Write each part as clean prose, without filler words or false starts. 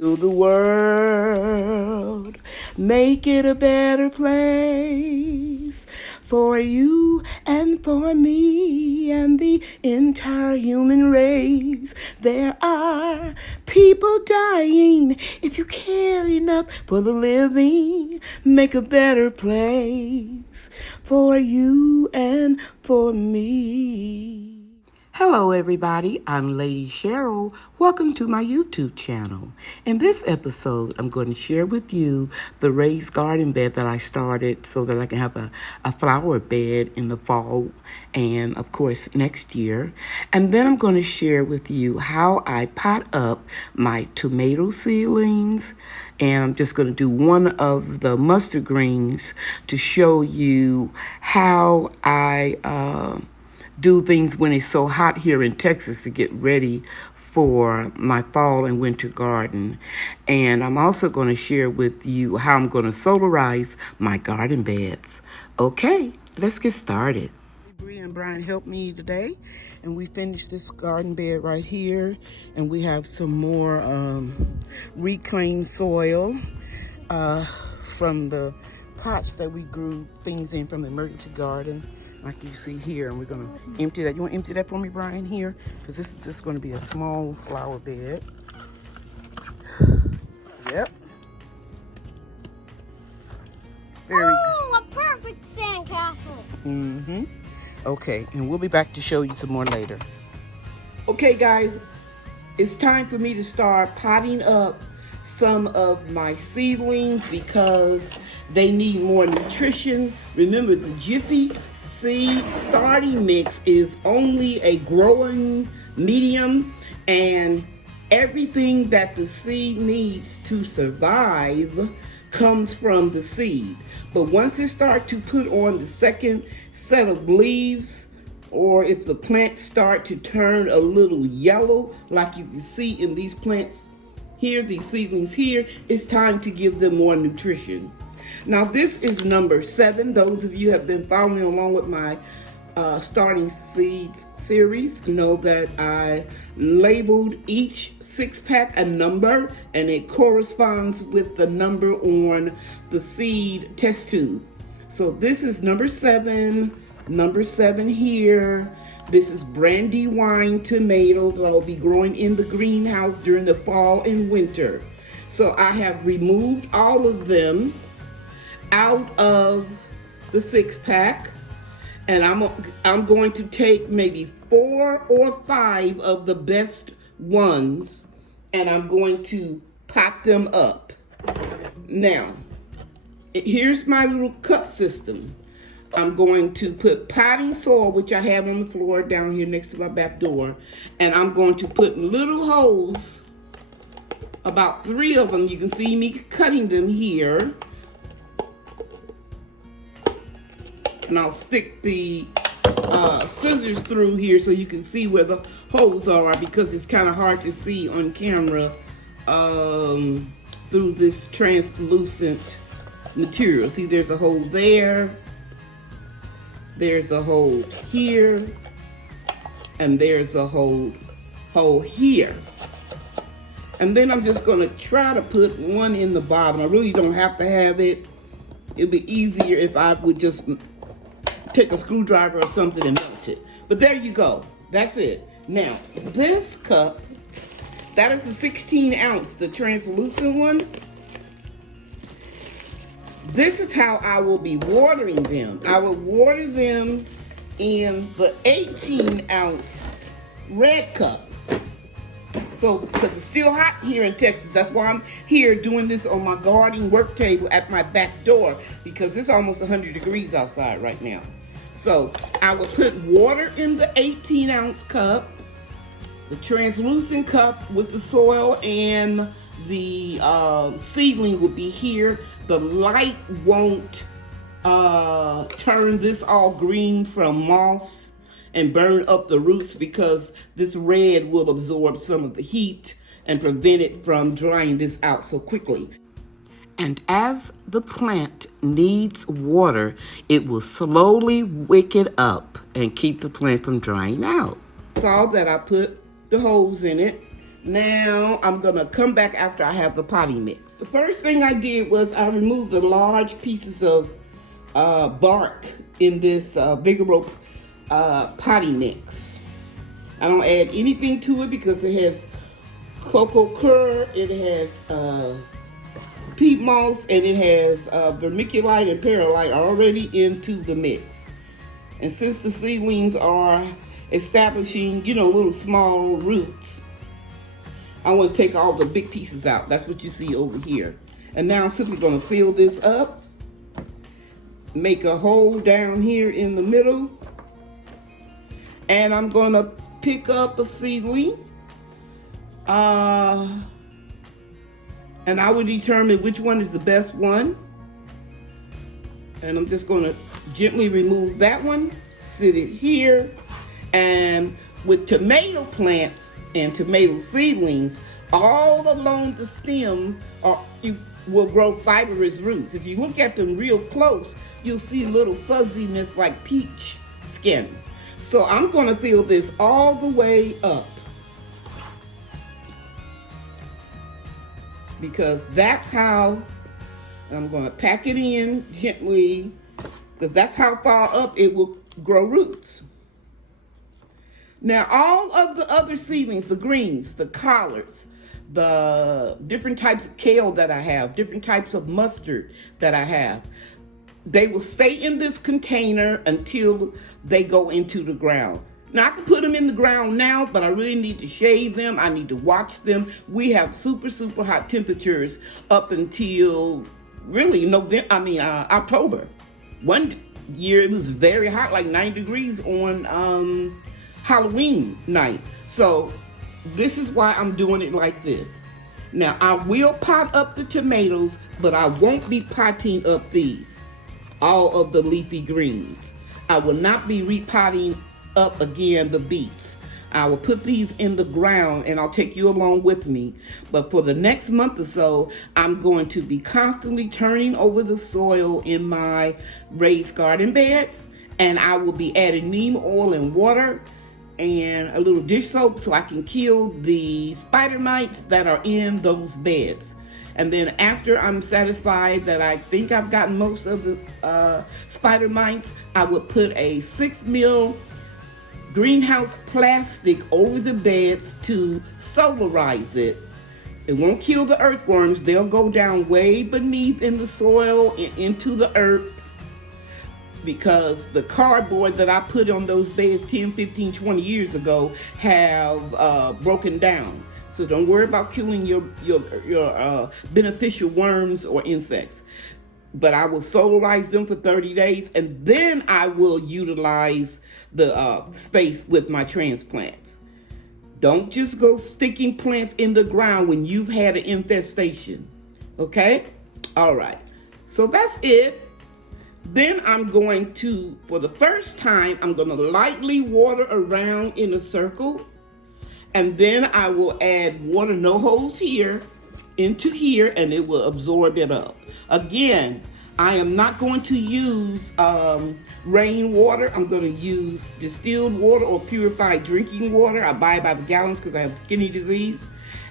To the world, make it a better place for you and for me and the entire human race. There are people dying. If you care enough for the living, make a better place for you and for me. Hello everybody, I'm Lady Cheryl. Welcome to my YouTube channel. In this episode, I'm going to share with you the raised garden bed that I started so that I can have a flower bed in the fall and of course next year. And then I'm going to share with you how I pot up my tomato seedlings. And I'm just going to do one of the mustard greens to show you how I do things when it's so hot here in Texas to get ready for my fall and winter garden. And I'm also going to share with you how I'm going to solarize my garden beds. Okay, let's get started. Bree and Brian helped me today, and we finished this garden bed right here. And we have some more reclaimed soil from the pots that we grew things in from the emergency garden, like you see here. And we're going to empty that. You want to empty that for me, Brian, here? Because this is just going to be a small flower bed. Yep. Very good. Oh, a perfect sandcastle. Mm-hmm. Okay, and we'll be back to show you some more later. Okay, guys, it's time for me to start potting up some of my seedlings because they need more nutrition. Remember, the Jiffy seed starting mix is only a growing medium, and everything that the seed needs to survive comes from the seed. But once it starts to put on the second set of leaves, or if the plants start to turn a little yellow, like you can see in these plants here, these seedlings here, it's time to give them more nutrition. Now this is number 7. Those of you who have been following along with my starting seeds series know that I labeled each 6-pack a number, and it corresponds with the number on the seed test tube. So this is number 7 here. This is Brandywine tomato that I'll be growing in the greenhouse during the fall and winter. So I have removed all of them out of the 6-pack, and I'm going to take maybe 4 or 5 of the best ones, and I'm going to pot them up. Now, here's my little cup system. I'm going to put potting soil, which I have on the floor down here next to my back door, and I'm going to put little holes, about 3 of them. You can see me cutting them here. And I'll stick the scissors through here so you can see where the holes are, because it's kind of hard to see on camera through this translucent material. See, there's a hole there. There's a hole here, and there's a hole here. And then I'm just gonna try to put one in the bottom. I really don't have to have it. It'd be easier if I would just take a screwdriver or something and melt it. But there you go, that's it. Now, this cup, that is a 16 ounce, the translucent one. This is how I will be watering them. I will water them in the 18 ounce red cup. So, because it's still hot here in Texas, that's why I'm here doing this on my gardening work table at my back door, because it's almost 100 degrees outside right now. So, I will put water in the 18 ounce cup, the translucent cup with the soil, and the seedling will be here. The light won't turn this all green from moss and burn up the roots, because this red will absorb some of the heat and prevent it from drying this out so quickly. And as the plant needs water, it will slowly wick it up and keep the plant from drying out. Saw that I put the holes in it. Now I'm gonna come back after I have the potting mix. The first thing I did was I removed the large pieces of bark in this Vigoro potting mix. I don't add anything to it because it has cocoa coir, it has peat moss, and it has vermiculite and perlite already into the mix. And since the seedlings are establishing, you know, little small roots, I want to take all the big pieces out. That's what you see over here. And now I'm simply going to fill this up, make a hole down here in the middle, and I'm going to pick up a seedling, and I will determine which one is the best one. And I'm just going to gently remove that one, sit it here. And with tomato plants and tomato seedlings, all along the stem will grow fibrous roots. If you look at them real close, you'll see a little fuzziness like peach skin. So I'm going to fill this all the way up, because that's how I'm going to pack it in gently, because that's how far up it will grow roots. Now, all of the other seedlings, the greens, the collards, the different types of kale that I have, different types of mustard that I have, they will stay in this container until they go into the ground. Now, I can put them in the ground now, but I really need to shade them. I need to watch them. We have super, super hot temperatures up until really October. One year it was very hot, like 90 degrees on Halloween night. So this is why I'm doing it like this. Now, I will pot up the tomatoes, but I won't be potting up these, all of the leafy greens. I will not be repotting up again the beets. I will put these in the ground and I'll take you along with me. But for the next month or so, I'm going to be constantly turning over the soil in my raised garden beds, and I will be adding neem oil and water and a little dish soap so I can kill the spider mites that are in those beds. And then after I'm satisfied that I think I've gotten most of the spider mites, I would put a 6 mil greenhouse plastic over the beds to solarize it. It won't kill the earthworms. They'll go down way beneath in the soil and into the earth, because the cardboard that I put on those beds 10, 15, 20 years ago have broken down. So don't worry about killing your beneficial worms or insects. But I will solarize them for 30 days, and then I will utilize the space with my transplants. Don't just go sticking plants in the ground when you've had an infestation. Okay? All right. So that's it. Then I'm going to, for the first time, I'm going to lightly water around in a circle. And then I will add water, no holes here, into here, and it will absorb it up. Again, I am not going to use rainwater. I'm going to use distilled water or purified drinking water. I buy it by the gallons because I have kidney disease.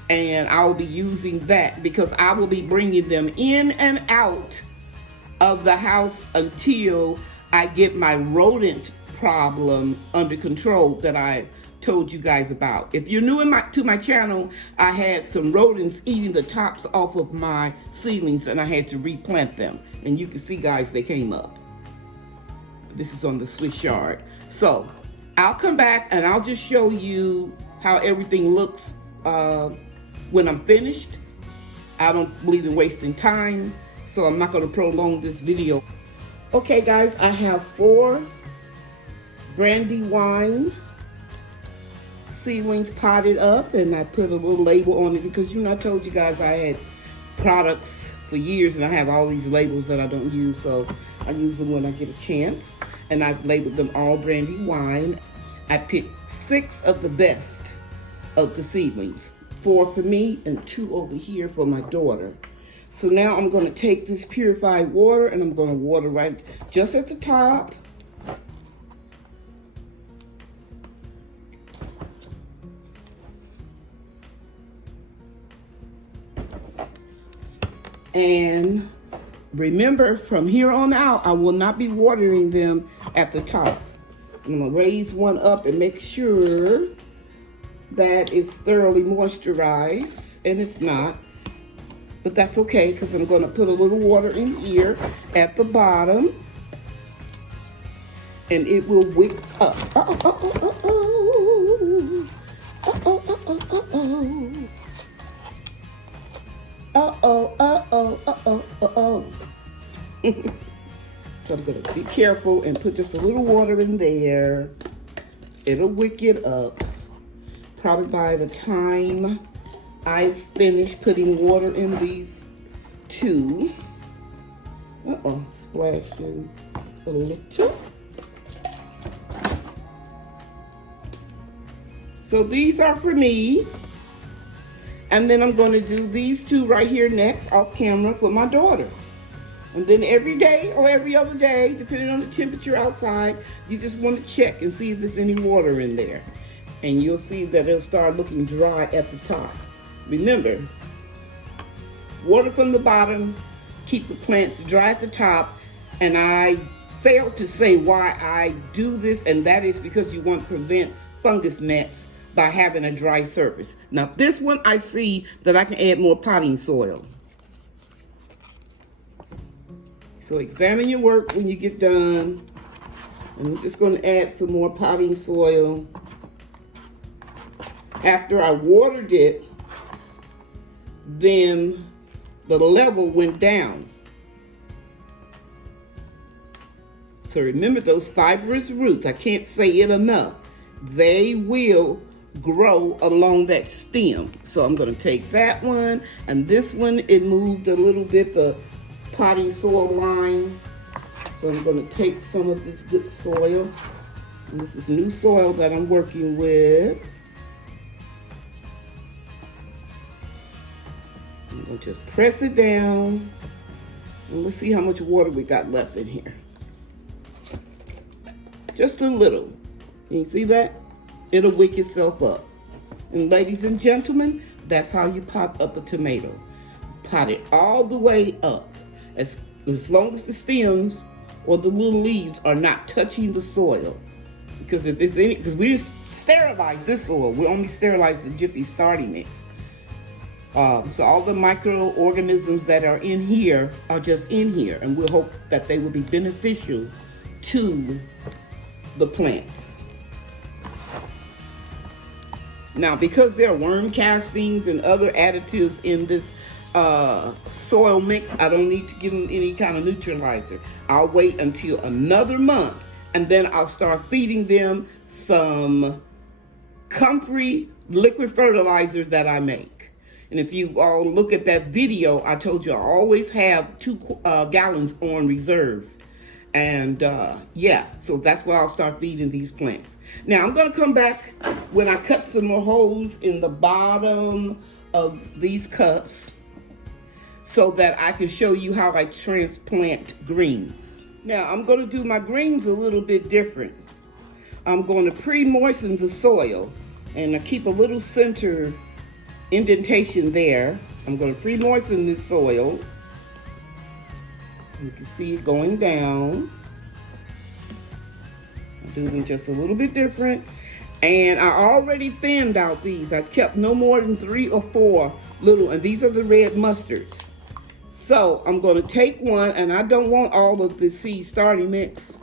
And I will be using that because I will be bringing them in and out of the house until I get my rodent problem under control that I told you guys about. If you're new to my channel, I had some rodents eating the tops off of my seedlings and I had to replant them. And you can see, guys, they came up. This is on the Swiss yard. So I'll come back and I'll just show you how everything looks when I'm finished. I don't believe in wasting time, so I'm not going to prolong this video. Okay, guys, I have 4 Brandywine seedlings potted up, and I put a little label on it because, you know, I told you guys I had products for years and I have all these labels that I don't use, so I use them when I get a chance. And I've labeled them all Brandywine. I picked 6 of the best of the seedlings, 4 for me and 2 over here for my daughter. So now I'm going to take this purified water and I'm going to water right just at the top. And remember, from here on out, I will not be watering them at the top. I'm gonna raise one up and make sure that it's thoroughly moisturized, and it's not. But that's okay, because I'm gonna put a little water in here at the bottom, and it will wick up. So I'm gonna be careful and put just a little water in there. It'll wick it up. Probably by the time I finish putting water in these two. Splashing a little. So these are for me. And then I'm going to do these two right here next off camera for my daughter. And then every day or every other day, depending on the temperature outside, you just want to check and see if there's any water in there. And you'll see that it'll start looking dry at the top. Remember, water from the bottom, keep the plants dry at the top. And I failed to say why I do this, and that is because you want to prevent fungus nets by having a dry surface. Now this one, I see that I can add more potting soil. So examine your work when you get done. I'm just going to add some more potting soil. After I watered it, then the level went down. So remember those fibrous roots, I can't say it enough. They will grow along that stem. So I'm going to take that one, and this one, it moved a little bit, the potting soil line. So I'm going to take some of this good soil, and this is new soil that I'm working with. I'm going to just press it down, and let's see how much water we got left in here. Just a little. Can you see that? It'll wick itself up. And ladies and gentlemen, that's how you pot up a tomato. Pot it all the way up. As long as the stems or the little leaves are not touching the soil. Because if there's any, because we just sterilize this soil. We only sterilize the Jiffy starting mix. So all the microorganisms that are in here are just in here. And we'll hope that they will be beneficial to the plants. Now, because there are worm castings and other additives in this soil mix, I don't need to give them any kind of neutralizer. I'll wait until another month, and then I'll start feeding them some comfrey liquid fertilizers that I make. And if you all look at that video, I told you I always have 2 gallons on reserve. And yeah, so that's where I'll start feeding these plants. Now I'm going to come back when I cut some more holes in the bottom of these cups so that I can show you how I transplant greens. Now I'm going to do my greens a little bit different. I'm going to pre-moisten the soil, and I keep a little center indentation there. I'm going to pre-moisten this soil. You can see it going down. I do them just a little bit different. And I already thinned out these. I kept no more than 3 or 4 little, and these are the red mustards. So I'm going to take one, and I don't want all of the seed starting mix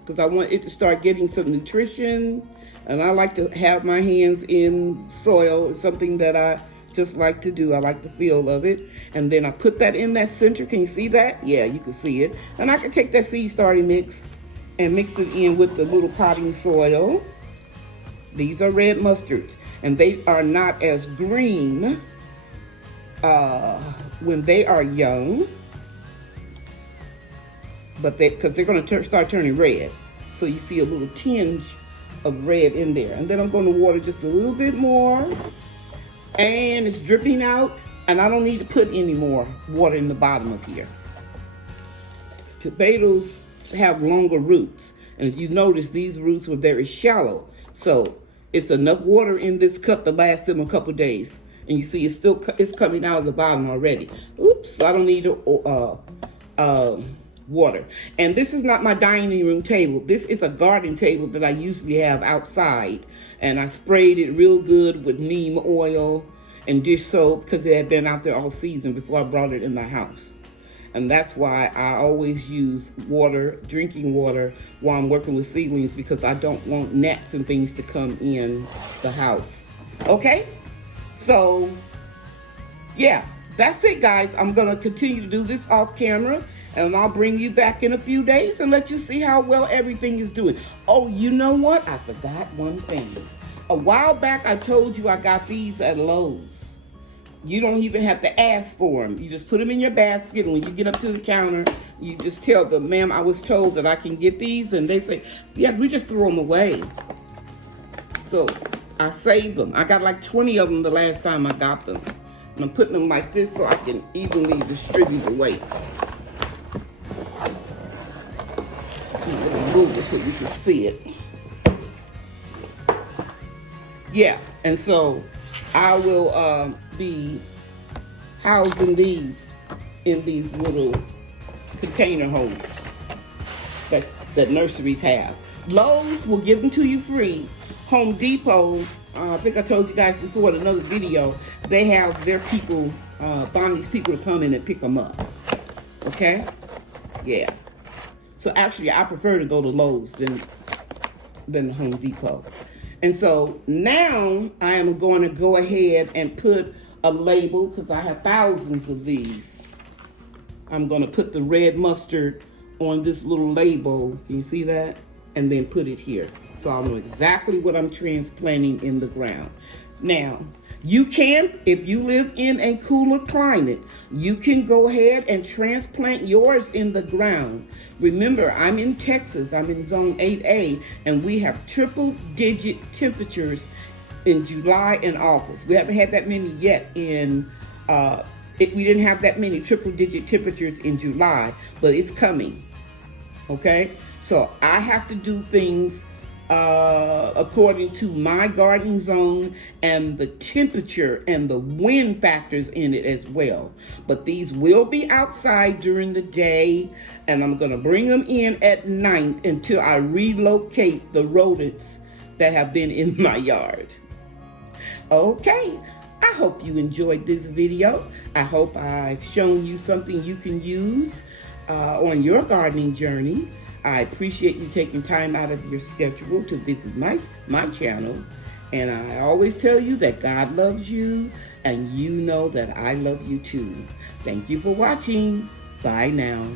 because I want it to start getting some nutrition. And I like to have my hands in soil. It's something that I just like to do. I like the feel of it. And then I put that in that center. Can you see that? Yeah, you can see it. And I can take that seed starting mix and mix it in with the little potting soil. These are red mustards, and they are not as green when they are young, but because they're going to start turning red. So you see a little tinge of red in there. And then I'm going to water just a little bit more, and it's dripping out, and I don't need to put any more water in the bottom of here. Tomatoes have longer roots, and if you notice, these roots were very shallow. So it's enough water in this cup to last them a couple days. And you see it's coming out of the bottom already. Oops, so I don't need water. And this is not my dining room table. This is a garden table that I usually have outside. And I sprayed it real good with neem oil and dish soap because it had been out there all season before I brought it in my house. And that's why I always use water, drinking water, while I'm working with seedlings, because I don't want gnats and things to come in the house. Okay? So, yeah, that's it, guys. I'm going to continue to do this off camera, and I'll bring you back in a few days and let you see how well everything is doing. Oh, you know what? I forgot one thing. A while back, I told you I got these at Lowe's. You don't even have to ask for them. You just put them in your basket, and when you get up to the counter, you just tell them, ma'am, I was told that I can get these, and they say, yeah, we just throw them away. So I saved them. I got like 20 of them the last time I got them. And I'm putting them like this so I can evenly distribute the weight. Let me move this so you can see it. Yeah, and so I will be housing these in these little container holders that nurseries have. Lowe's will give them to you free. Home Depot, I think I told you guys before in another video, they have their people, Bonnie's people to come in and pick them up. Okay? Yeah. So actually, I prefer to go to Lowe's than Home Depot. And so now I am going to go ahead and put a label, because I have thousands of these. I'm going to put the red mustard on this little label. Can you see that? And then put it here. So I'll know exactly what I'm transplanting in the ground. Now, you can, if you live in a cooler climate, you can go ahead and transplant yours in the ground. Remember, I'm in Texas, I'm in zone 8A, and we have triple-digit temperatures in July and August. We haven't had that many yet we didn't have that many triple-digit temperatures in July, but it's coming, okay? So I have to do things according to my gardening zone and the temperature and the wind factors in it as well. But these will be outside during the day, and I'm going to bring them in at night until I relocate the rodents that have been in my yard. Okay, I hope you enjoyed this video. I hope I've shown you something you can use on your gardening journey. I appreciate you taking time out of your schedule to visit my channel. And I always tell you that God loves you, and you know that I love you too. Thank you for watching. Bye now.